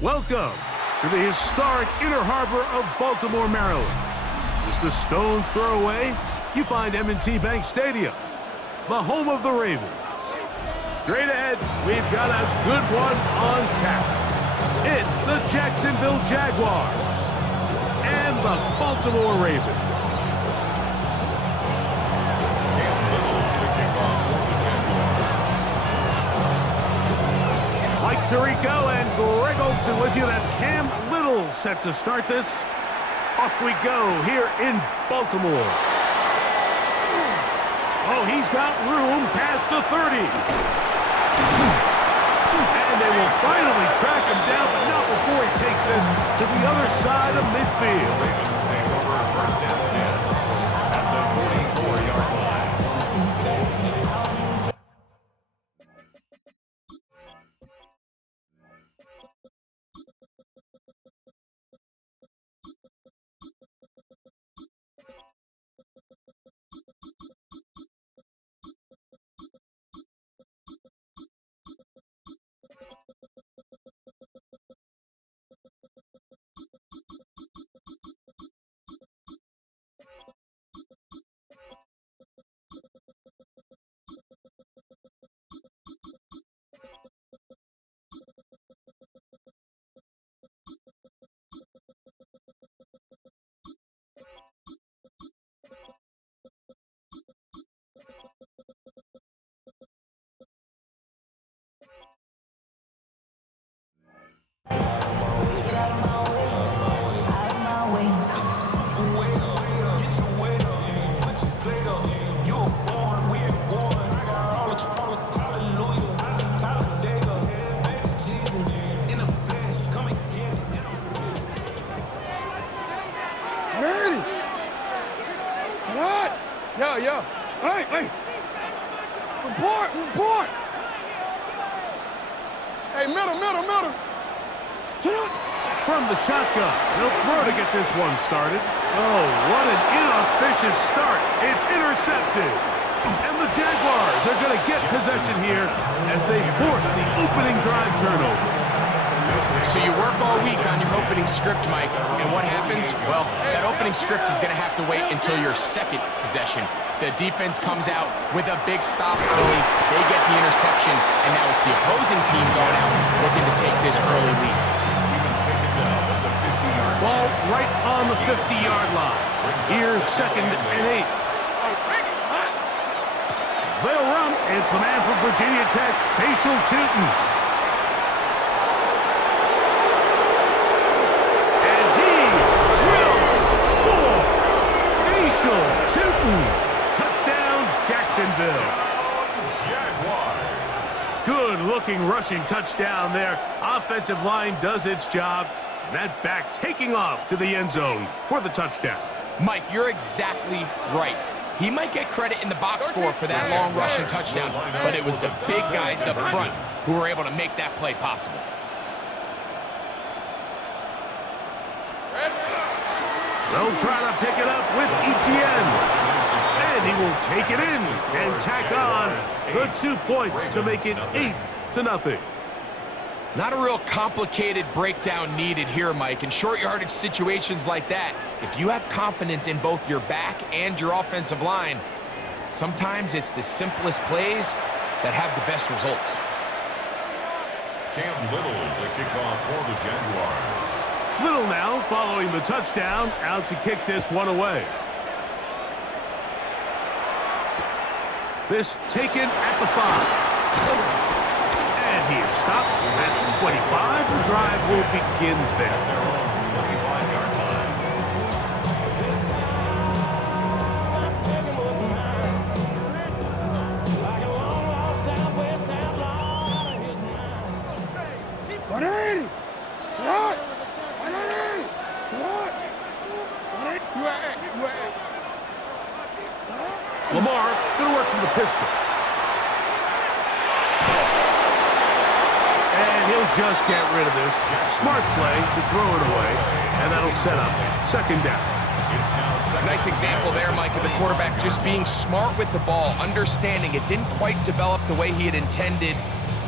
Welcome to the historic Inner Harbor of Baltimore, Maryland. Just a stone's throw away, you find M&T Bank Stadium, the home of the Ravens. Straight ahead, we've got a good one on tap. It's the Jacksonville Jaguars and the Baltimore Ravens. Mike Tirico and Greg Olsen with you. That's Cam Little set to start this. Off we go here in Baltimore. Oh, he's got room past the 30. And they will finally track him down, but not before he takes this to the other side of midfield. Ravens take over first and 10 at the 44-yard line. Yo. Hey. Report. Hey, middle. Sit up. From the shotgun, he'll throw to get this one started. Oh, what an inauspicious start. It's intercepted. And the Jaguars are going to get possession here as they force the opening drive turnover. So you work all week on your opening script, Mike, and what happens? Well, that opening script is going to have to wait until your second possession. The defense comes out with a big stop early. They get the interception, and now it's the opposing team going out looking to take this early lead. He was taken down at the 50-yard line. Ball right on the 50-yard line. Here's second and 8. They'll run. It's the man from Virginia Tech, Facial Tootin. And he will score. Facial Tootin. Touchdown, Jacksonville. Jaguars. Good-looking rushing touchdown there. Offensive line does its job. And that back taking off to the end zone for the touchdown. Mike, you're exactly right. He might get credit in the box score for that long rushing touchdown, but it was the big guys up front who were able to make that play possible. They'll try to pick it up with Etienne. And he will take it in and tack on the 2 points to make it 8-0. Not a real complicated breakdown needed here, Mike. In short yardage situations like that, if you have confidence in both your back and your offensive line, sometimes it's the simplest plays that have the best results. Cam Little, the kickoff for the Jaguars. Little now following the touchdown, out to kick this one away. This taken at the 5. And he is stopped at the 25. The drive will begin there. Their own 25-yard line. Lamar going to work from the pistol. And he'll just get rid of this. Smart play to throw it away, and that'll set up second down. It's now second. Nice example there, Mike, of the quarterback just being smart with the ball, understanding it didn't quite develop the way he had intended.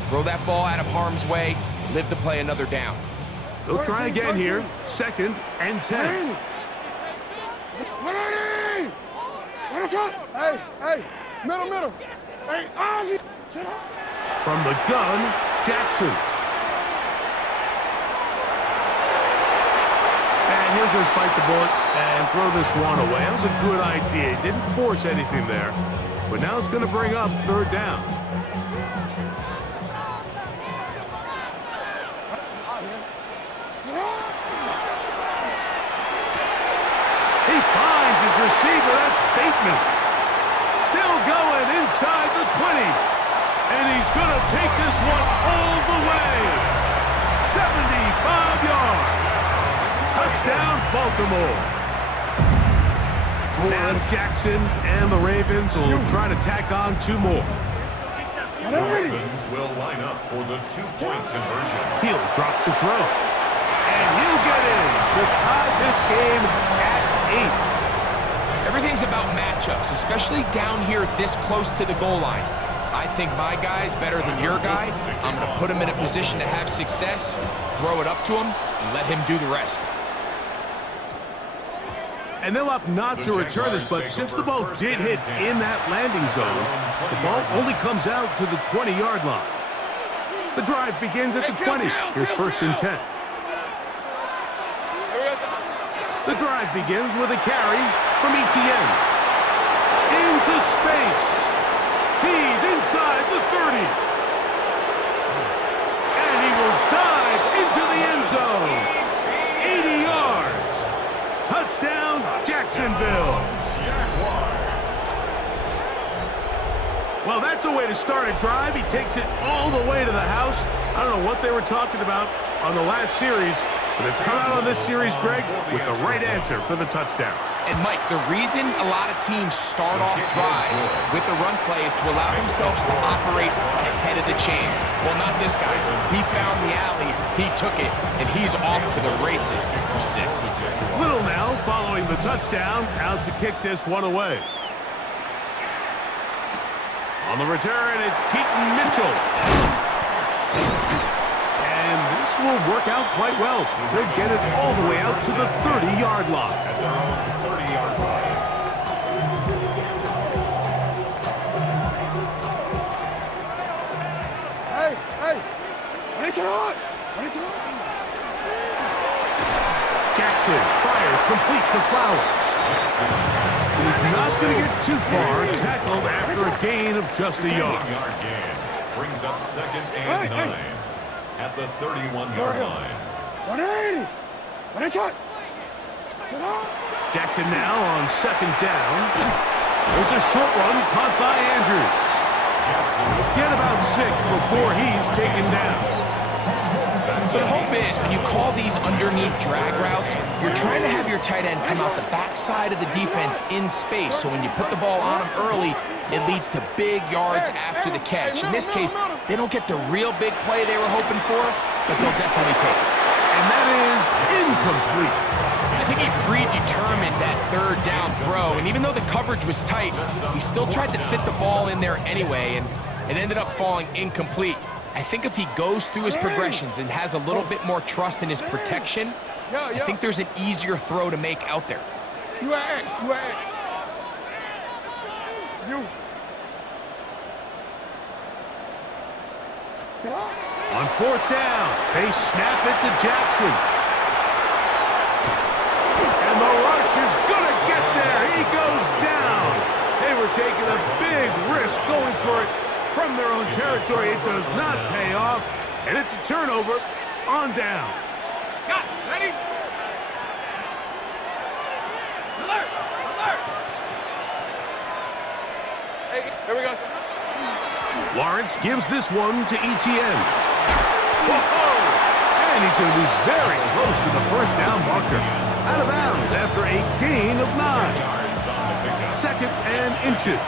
Throw that ball out of harm's way, live to play another down. They'll try again here. 2nd and 10. Hey, middle. Hey, Ozzy, sit up. From the gun, Jackson. And he'll just bite the bullet and throw this one away. That was a good idea. He didn't force anything there. But now it's going to bring up 3rd down. He finds his receiver. That's Bateman. Still going inside the 20. And he's going to take this one all the way. 75 yards. Touchdown, Baltimore. Now Jackson and the Ravens will try to tack on 2 more. The Ravens will line up for the 2-point conversion. He'll drop to throw. And he'll get in to tie this game at 8. Everything's about matchups, especially down here this close to the goal line. I think my guy's better than your guy. I'm going to put him in a position to have success, throw it up to him, and let him do the rest. And they'll opt not to return this, but since the ball did hit in that landing zone, the ball only comes out to the 20-yard line. The drive begins at the 20. Here's 1st and 10. The drive begins with a carry from Etienne. Into space. He's inside the 30. And he will dive into the end zone. 80 yards. Touchdown, Jacksonville. Well, that's a way to start a drive. He takes it all the way to the house. I don't know what they were talking about on the last series, but they've come out on this series, Greg, with the right answer for the touchdown. And, Mike, the reason a lot of teams start off drives with the run play is to allow themselves to operate ahead of the chains. Well, not this guy. He found the alley, he took it, and he's off to the races for 6. Little now following the touchdown, out to kick this one away. On the return, it's Keaton Mitchell. And this will work out quite well. They'll get it all the way out to the 30-yard line. At their own 30-yard line. Hey, race it on. Jackson fires complete to Flowers. He's not going to get too far. Tackled after a gain of just a yard. 10-yard gain brings up 2nd and 9 at the 31-yard line. 180. Jackson now on 2nd down. There's a short one caught by Andrews. Get about 6 before he's taken down. So the hope is when you call these underneath drag routes, you're trying to have your tight end come out the backside of the defense in space. So when you put the ball on him early, it leads to big yards after the catch. In this case, they don't get the real big play they were hoping for, but they'll definitely take it. And that is incomplete. I think he predetermined that 3rd down throw, and even though the coverage was tight, he still tried to fit the ball in there anyway, and it ended up falling incomplete. I think if he goes through his progressions and has a little bit more trust in his protection, I think there's an easier throw to make out there. You are X. On 4th down, they snap it to Jackson. And the rush is going to get there. He goes down. They were taking a big risk going for it from their own territory. It does not pay off, and it's a turnover on down. Got it. Ready? Alert! Hey, here we go. Lawrence gives this one to Etienne. Whoa! And he's going to be very close to the 1st down marker. Out of bounds after a gain of 9. 2nd and inches.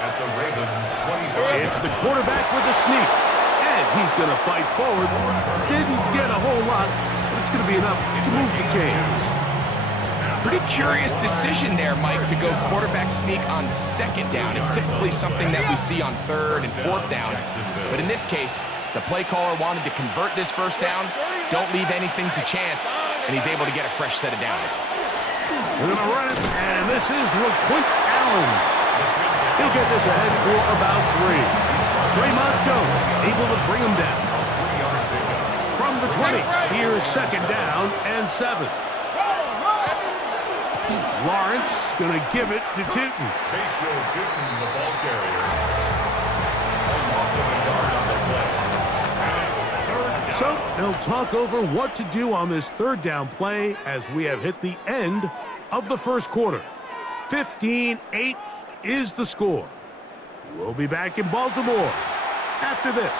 At the Ravens 25. It's the quarterback with a sneak. And he's going to fight forward. Didn't get a whole lot, but it's going to be enough to move the chains. Pretty curious decision there, Mike, to go quarterback sneak on 2nd down. It's typically something that we see on 3rd and 4th down. But in this case, the play caller wanted to convert this 1st down, don't leave anything to chance, and he's able to get a fresh set of downs. They're going to run it, and this is LaQuint Allen. He'll get this ahead for about 3. Draymond Jones able to bring him down. From the 20, here's 2nd down and 7. Lawrence going to give it to Tootin. Ratio Tootin, the ball carrier. A loss of a yard on the play. And it's 3rd down. So they'll talk over what to do on this 3rd down play as we have hit the end of the 1st quarter. 15-8 is the score. We'll be back in Baltimore after this.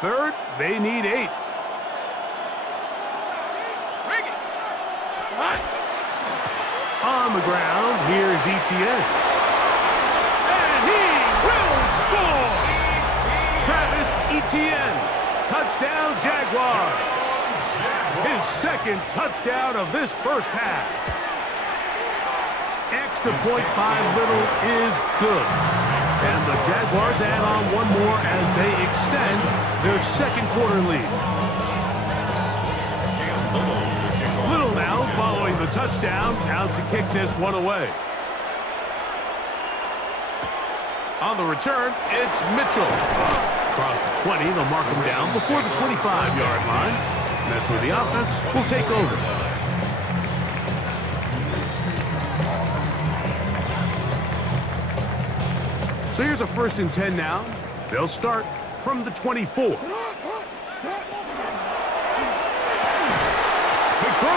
Third, they need 8. On the ground, here's Etienne. And he will score! Travis Etienne, touchdown Jaguars. His 2nd touchdown of this 1st half. Extra point by Little is good. And the Jaguars add on one more as they extend their 2nd quarter lead. Little now following the touchdown, out to kick this one away. On the return, it's Mitchell. Across the 20, they'll mark him down before the 25-yard line. And that's where the offense will take over. So here's a 1st and 10 now. They'll start from the 24. Big throw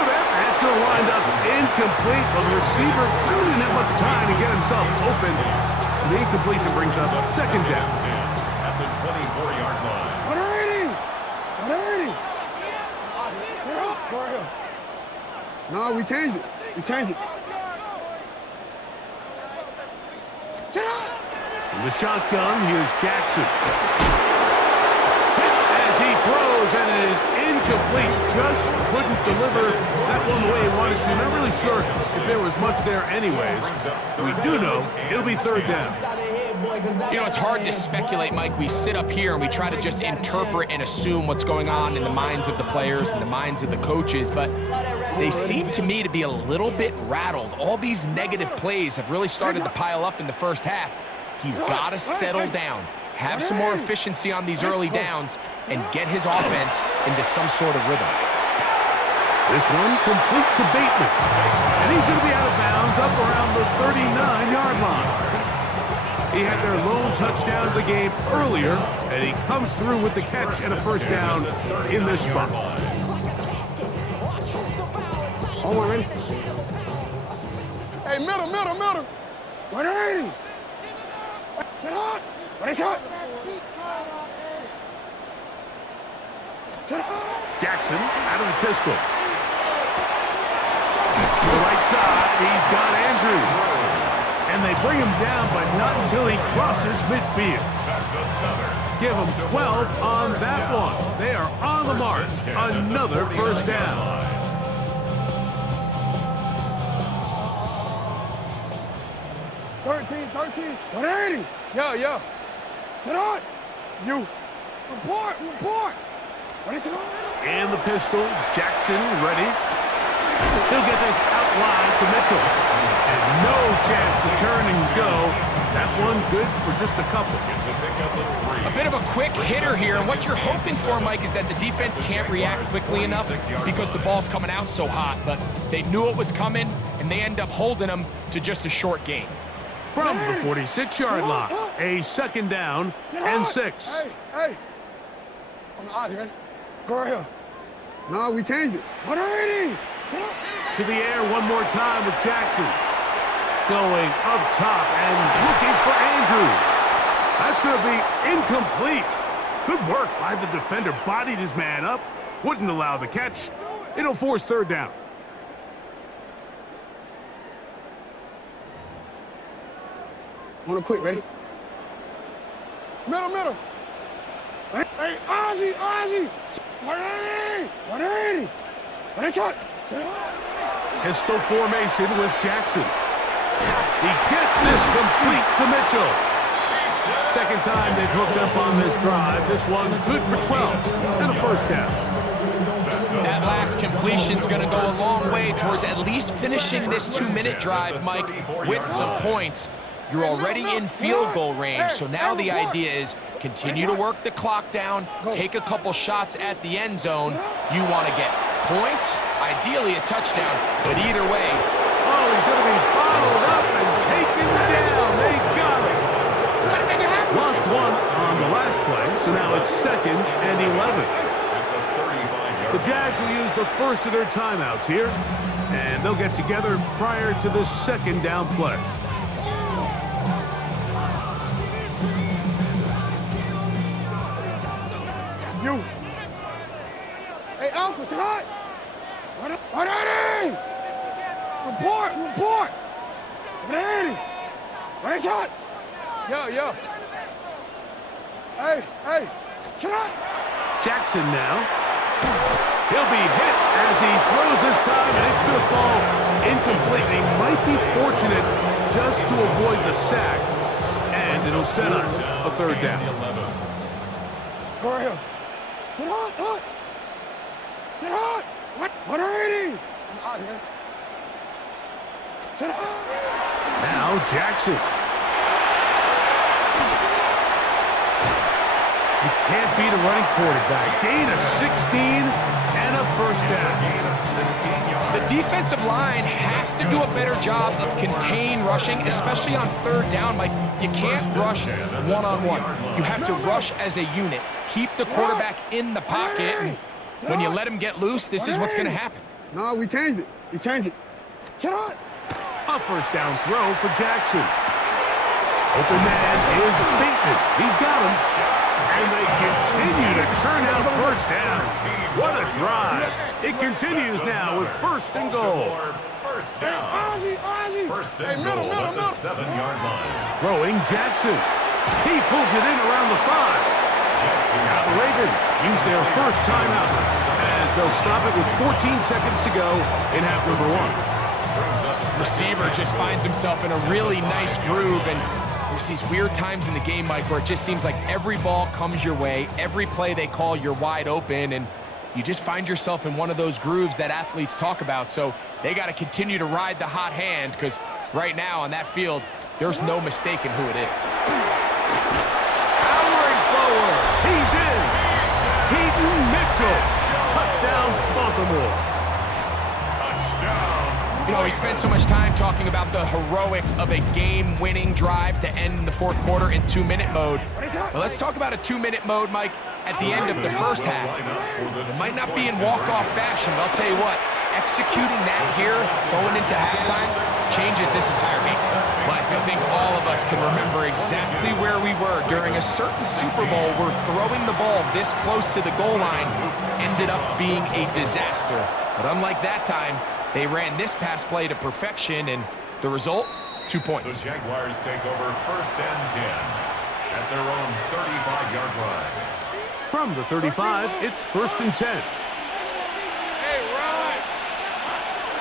there. That's going to wind up incomplete. But the receiver really didn't have much time to get himself open. So the incompletion brings up 2nd down. At the 24-yard line. No, we changed it. We changed it. In the shotgun, here's Jackson. Hit as he throws, and it is incomplete. Just couldn't deliver that one the way he wanted to. Not really sure if there was much there anyways. We do know it'll be 3rd down. You know, it's hard to speculate, Mike. We sit up here and we try to just interpret and assume what's going on in the minds of the players and the minds of the coaches, but they seem to me to be a little bit rattled. All these negative plays have really started to pile up in the 1st half. He's got to settle down, have some more efficiency on these early downs, and get his offense into some sort of rhythm. This one complete to Bateman. And he's going to be out of bounds up around the 39-yard line. He had their lone touchdown of the game earlier, and he comes through with the catch and a 1st down in this spot. Oh, ready? Hey, middle. 180. Sit up. What is it? Sit up. Jackson out of the pistol. To the right side, he's got Andrews. And they bring him down, but not until he crosses midfield. That's another. Give him 12 on that one. They are on the march. Another 1st down. 13. 180. Yeah. Sit on. You. Report. What is it on? And the pistol. Jackson ready. He'll get this out wide to Mitchell. And no chance to turn and go. That one good for just a couple. A bit of a quick hitter here, and what you're hoping for, Mike, is that the defense can't react quickly enough because the ball's coming out so hot, but they knew it was coming, and they end up holding them to just a short gain. From the 46-yard line, a 2nd down and 6. Hey. On the odds, ready? Go right here. No, we changed it. 180. To the air one more time with Jackson. Going up top and looking for Andrews. That's going to be incomplete. Good work by the defender. Bodied his man up. Wouldn't allow the catch. It'll force 3rd down. Want to quit, ready? Middle. Hey, Ozzy. 180. What a shot. Pistol formation with Jackson. He gets this complete to Mitchell. Second time they've hooked up on this drive. This one good for 12 and a first down. That last completion's going to go a long way towards at least finishing this 2-minute drive, Mike, with some points. You're already in field goal range, so now the idea is continue to work the clock down, take a couple shots at the end zone. You want to get points, ideally a touchdown, but either way. Oh, he's going to be bottled up and taken down. They got it. Lost once on the last play, so now it's 2nd and 11. The Jags will use the first of their timeouts here, and they'll get together prior to the 2nd down play. You. Hey, Alpha, say hi. What are they? Report. What are they? What are shot? Yo. Hey, shut up. Jackson now. He'll be hit as he throws this time, and it's going to fall incomplete. They might be fortunate just to avoid the sack, and it'll set up a 3rd down. Go right here. Sit hot. What are they? I'm out here. Sit hot. Now Jackson. You can't beat a running quarterback. Gain of 16 and a first down. The defensive line has to do a better job of contain rushing, especially on 3rd down. Like, you can't rush one-on-one. You have to rush as a unit. Keep the quarterback in the pocket. And when you let him get loose, this is what's going to happen. No, we changed it. Shut up. A first down throw for Jackson. Open man is Bateman. He's got him. And they continue to churn out first downs. What a drive. It continues now with 1st and goal. First down. Ozzy. First and goal at the 7-yard line. Throwing Jackson. He pulls it in around the 5. Now the Ravens use their first timeout as they'll stop it with 14 seconds to go in half number 1. Receiver just finds himself in a really nice groove, and there's these weird times in the game, Mike, where it just seems like every ball comes your way, every play they call, you're wide open, and you just find yourself in one of those grooves that athletes talk about. So they got to continue to ride the hot hand, because right now on that field, there's no mistaking who it is. Powering forward. He's in. Keaton Mitchell. Touchdown, Baltimore. Touchdown. You know, we spent so much time talking about the heroics of a game-winning drive to end in the 4th quarter in 2-minute mode. But let's talk about a 2-minute mode, Mike, at the end of the first half. It might not be in walk-off fashion, but I'll tell you what, executing that here, going into halftime, changes this entire game. But I think all of us can remember exactly where we were during a certain Super Bowl where throwing the ball this close to the goal line ended up being a disaster. But unlike that time, they ran this pass play to perfection, and the result, 2 points. The Jaguars take over 1st and 10 at their own 35-yard line. From the 35, it's 1st and 10. Hey, Rod.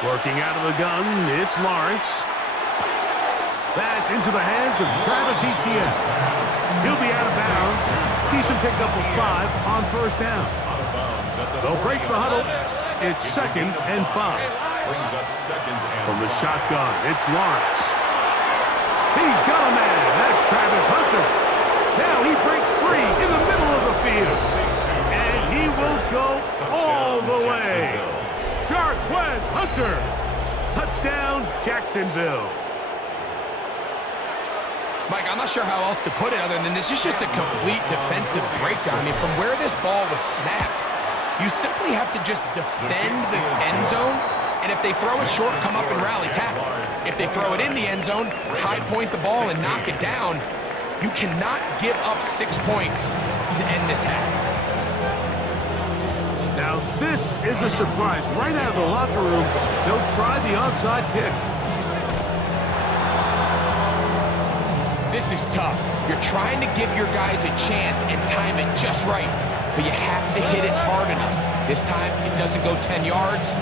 Working out of the gun, it's Lawrence. That's into the hands of Travis Etienne. He'll be out of bounds. Decent pickup of 5 on 1st down. They'll break the huddle. It's 2nd and 5. Brings up 2nd and From the shotgun, it's Lawrence. He's got a man. That's Travis Hunter. Now he breaks free in the middle of the field. And he will go all the way. Jarquez Hunter. Touchdown, Jacksonville. Mike, I'm not sure how else to put it other than this is just a complete defensive breakdown. I mean, from where this ball was snapped, you simply have to just defend the end zone. And if they throw it short, come up and rally tackle. If they throw it in the end zone, high point the ball and knock it down. You cannot give up 6 points to end this half. Now, this is a surprise. Right out of the locker room, they'll try the onside kick. This is tough. You're trying to give your guys a chance and time it just right, but you have to hit it hard enough. This time, it doesn't go 10 yards.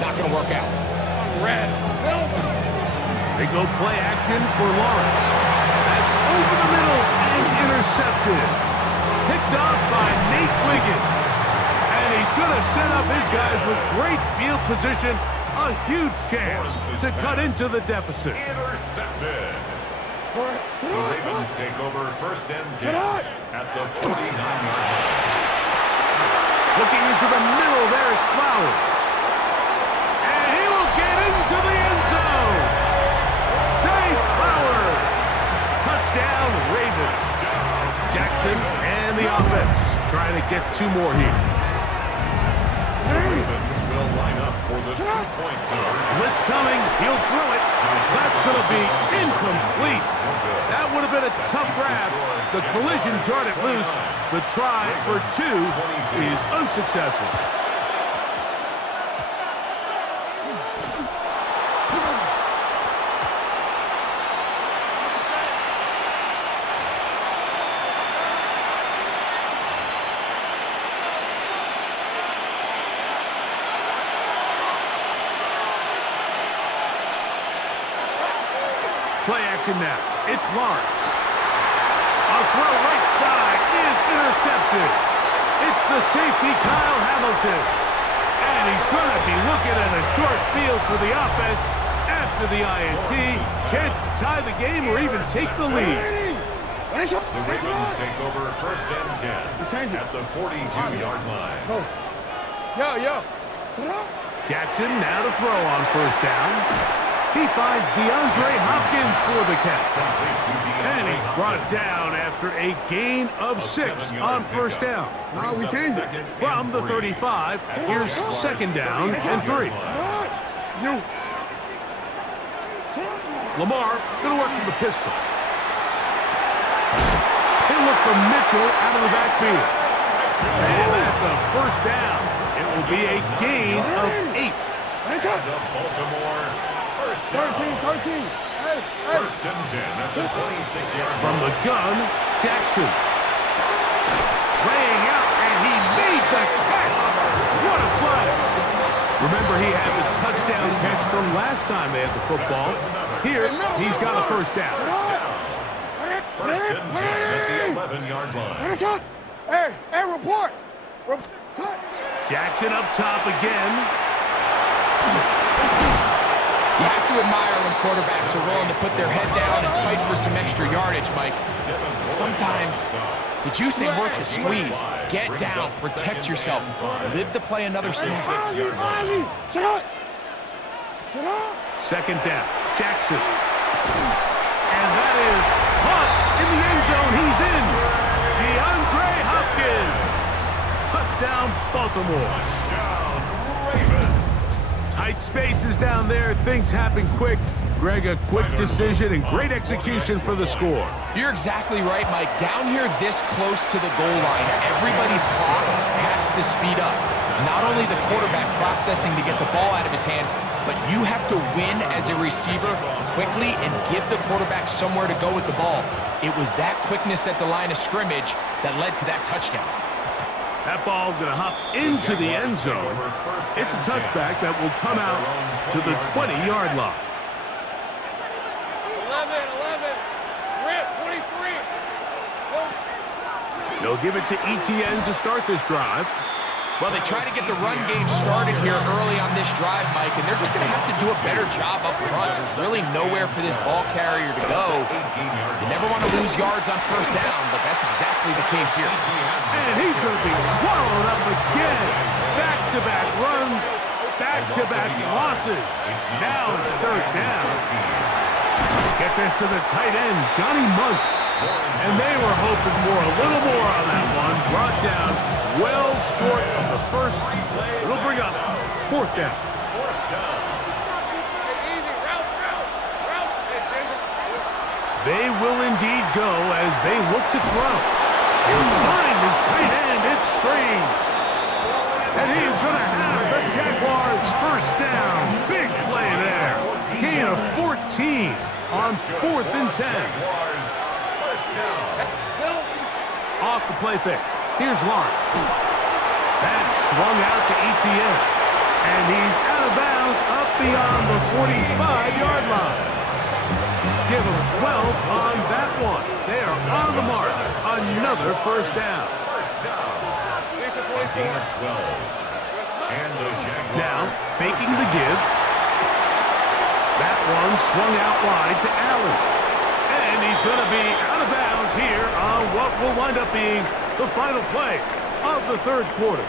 Not going to work out. Red. Silver. They go play action for Lawrence. That's over the middle and intercepted. Picked off by Nate Wiggins. And he's going to set up his guys with great field position. A huge chance to cut into the deficit. Intercepted. The Ravens take over first and 10 at the 49-yard line. Looking into the middle, there's Flowers. And he will get into the end zone. Jay Flowers. Touchdown, Ravens. Jackson and the offense trying to get two more here. The Ravens will line up for the two-point conversion. Blitz coming. He'll throw it. That's going to be incomplete. That would have been a tough grab. The collision jarred it loose. The try for two is unsuccessful. Play action now. It's Lawrence. A throw right side is intercepted. It's the safety, Kyle Hamilton. And he's going to be looking at a short field for the offense after the INT. Chance to tie the game or even take the lead. The Ravens take over first and 10 at the 42-yard line. Yo. Jackson now to throw on first down. He finds DeAndre Hopkins for the catch. And he's brought down after a gain of 6 on first down. Now we change it. From the 35, here's second down and 3. Lamar going to work from the pistol. He'll look for Mitchell out of the backfield. And that's a first down. It will be a gain of 8. Baltimore. First down. 13. First and 10 at the 26-yard From the gun, Jackson. Laying out, and he made the catch. What a play. Remember, he had the touchdown catch from last time they had the football. Here, he's got a first down. First and 10 at the 11-yard line. Hey, report. Jackson up top again. You have to admire when quarterbacks are willing to put their head down and fight for some extra yardage, Mike. Sometimes the juice ain't worth the squeeze. Get down, protect yourself, live to play another snap. Second down, Jackson. And that is caught in the end zone. He's in. DeAndre Hopkins. Touchdown, Baltimore. Touchdown, Ravens. Tight spaces down there. Things happen quick. Greg, a quick decision and great execution for the score. You're exactly right, Mike. Down here this close to the goal line, everybody's clock has to speed up. Not only the quarterback processing to get the ball out of his hand, but you have to win as a receiver quickly and give the quarterback somewhere to go with the ball. It was that quickness at the line of scrimmage that led to that touchdown. That ball going to hop into the end zone. It's a touchback that will come out to the 20-yard line. 11. We're at 23. They'll give it to ETN to start this drive. Well, they try to get the run game started here early on this drive, Mike, and they're just going to have to do a better job up front. There's really nowhere for this ball carrier to go. You never want to lose yards on first down, but that's exactly the case here. And he's going to be swallowed up again. Back-to-back runs, back-to-back losses. Now it's third down. Get this to the tight end, Johnny Munt. And they were hoping for a little more on that one. Brought down well short of the first. It'll bring up fourth down. They will indeed go as they look to throw. He'll find his tight end. It's Strange. And he's going to have the Jaguars first down. Big play there. Gain of 14 on 4th and 10. Off the play fake. Here's Lawrence. That's swung out to ETN. And he's out of bounds up beyond the 45-yard line. Give them 12 on that one. They are on the mark. Another first down. Gain of 12. And the Jaguars. Now, faking the give. That one swung out wide to Allen. And he's going to be out of bounds here on what will wind up being the final play of the third quarter.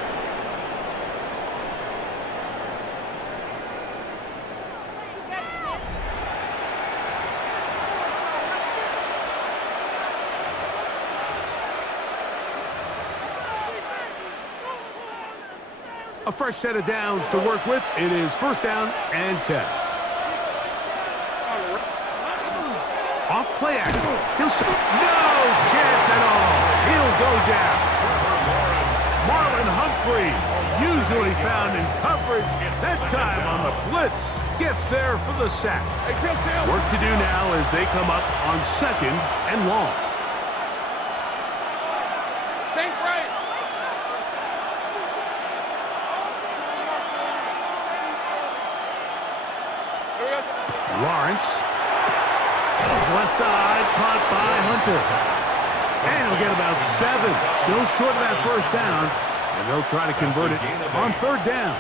A fresh set of downs to work with. It is first down and 10. Off play action. No chance at all. He'll go down. Marlon Humphrey, usually found in coverage. That time on the blitz, gets there for the sack. Work to do now as they come up on second and long. Lawrence. Left side, caught by Hunter. And he'll get about 7. Still short of that first down. And they'll try to convert it on third down.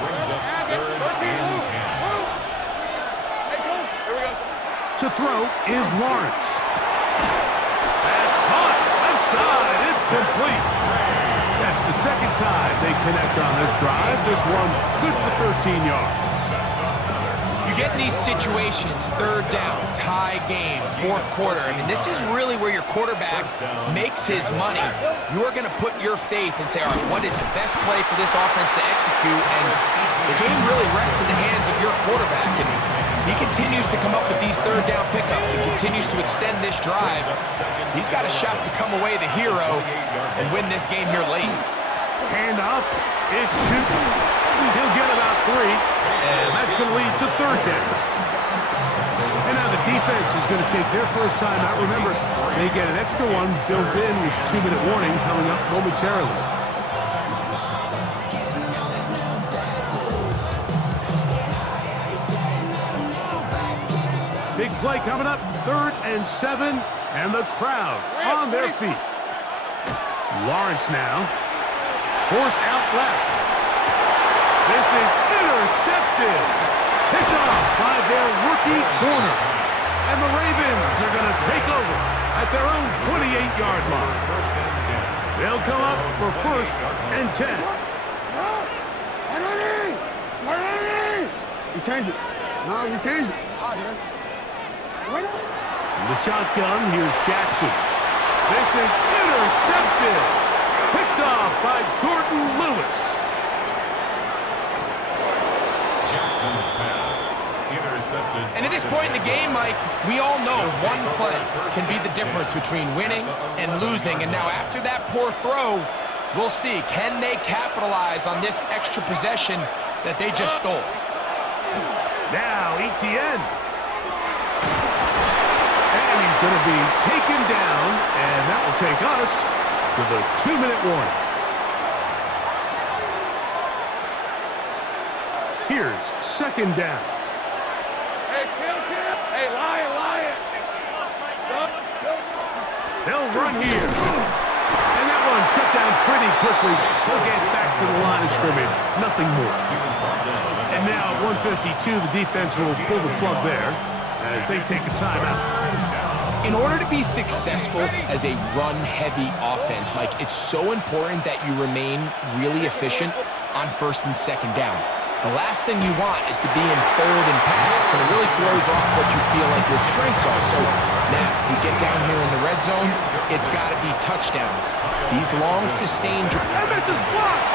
To throw is Lawrence. That's caught. Left side. It's complete. That's the second time they connect on this drive. This one good for 13 yards. You get in these situations, third down, tie game, fourth quarter. I mean, this is really where your quarterback makes his money. You're going to put your faith and say, all right, what is the best play for this offense to execute? And the game really rests in the hands of your quarterback. And he continues to come up with these third down pickups and continues to extend this drive. He's got a shot to come away the hero and win this game here late. Handoff. It's 2. He'll get about 3. And that's going to lead to third down. And now the defense is going to take their first time out. Remember, they get an extra one built in with 2-minute warning coming up momentarily. Big play coming up, 3rd and 7, and the crowd on their feet. Lawrence now, forced out left. This is intercepted. Picked off by their rookie corner. And the Ravens are going to take over at their own 28-yard line. They'll come up for 1st and 10. We changed it. No, we changed it. In the shotgun, here's Jackson. This is intercepted. Picked off by Jordan Lewis. Jackson's pass intercepted. And at this point in the game, Mike, we all know one play can be the difference between winning and losing. And now after that poor throw, we'll see, can they capitalize on this extra possession that they just stole? Now Etienne. And he's going to be taken down, and that will take us to the 2-minute warning. Here's second down. Hey, kill. Hey, lion. They'll run here. And that one shut down pretty quickly. They'll get back to the line of scrimmage. Nothing more. And now at 152, the defense will pull the plug there as they take a timeout. In order to be successful as a run-heavy offense, Mike, it's so important that you remain really efficient on 1st and 2nd down. The last thing you want is to be in 3rd and pass, and it really throws off what you feel like your strengths are. So now you get down here in the red zone, it's got to be touchdowns. These long, sustained... And this is blocked.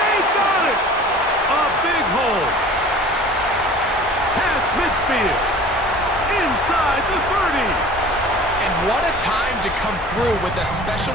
They got it. A big hole. Past midfield. Inside the 30. And what a time to come through with a special...